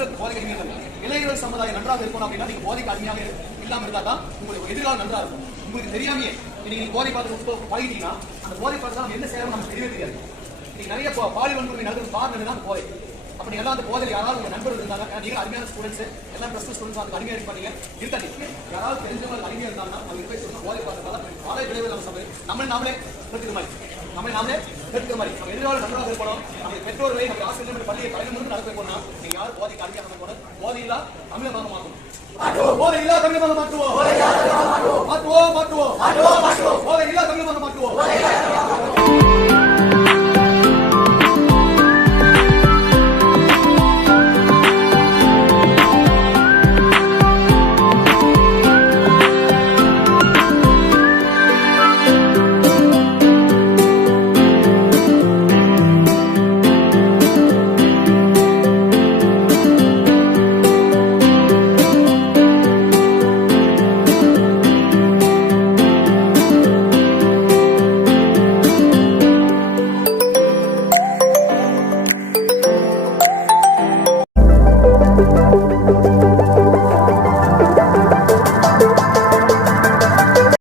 தமிழருக்கு போதைக்கு அடிமையாக இளைஞர்கள் சமுதாயம் நன்றாக இருக்கணும் அப்படின்னா நீங்க போதைக்கு அடிமையாக இல்லாம இருந்தா தான் உங்களுக்கு எதிர்காலம் நன்றா இருக்கும். உங்களுக்கு தெரியாமையே நீங்க போதை பார்த்து பழகிட்டீங்கன்னா அந்த போதை பார்த்து நம்ம என்ன செய்யணும் நமக்கு தெரியவே தெரியாது. நீங்க நிறைய பாலியல் வன்முறை நடக்கிறது காரணம் தான் போதை. அப்படி எல்லாம் அந்த போதையில் யாராவது உங்க நண்பர்கள் இருந்தாங்க, நீங்க அருமையான ஸ்டூடெண்ட்ஸ் எல்லாம் ப்ளஸ் 2 ஸ்டூடெண்ட்ஸ் அதுக்கு அருமையா இருப்பாங்க இருக்காதீங்க. யாராவது தெரிஞ்சவங்க அருமையா இருந்தாங்கன்னா அவங்க போய் சொல்லணும் போதை பார்த்ததால பாலை விளைவு நம்ம சமையல் நம்மளே நாமளே கற்றுக்கிற மாதிரி கற்றுக்கிற மாதிரி நம்ம எதிர்காலம் நன்றாக இருக்கணும். நம்ம பெற்றோர்களை நம்ம ஆசிரியர்கள் பள்ளியை பயணம் நடத்த போனா நீங்க யாரும் போதைக்கு அடிமையாக போனோம். போதையில்லா தமிழமாக மாற்றணும். போதையில்லா தமிழமாக மாற்றுவோம். போதையில்லா தமிழமாக மாற்றுவோம்.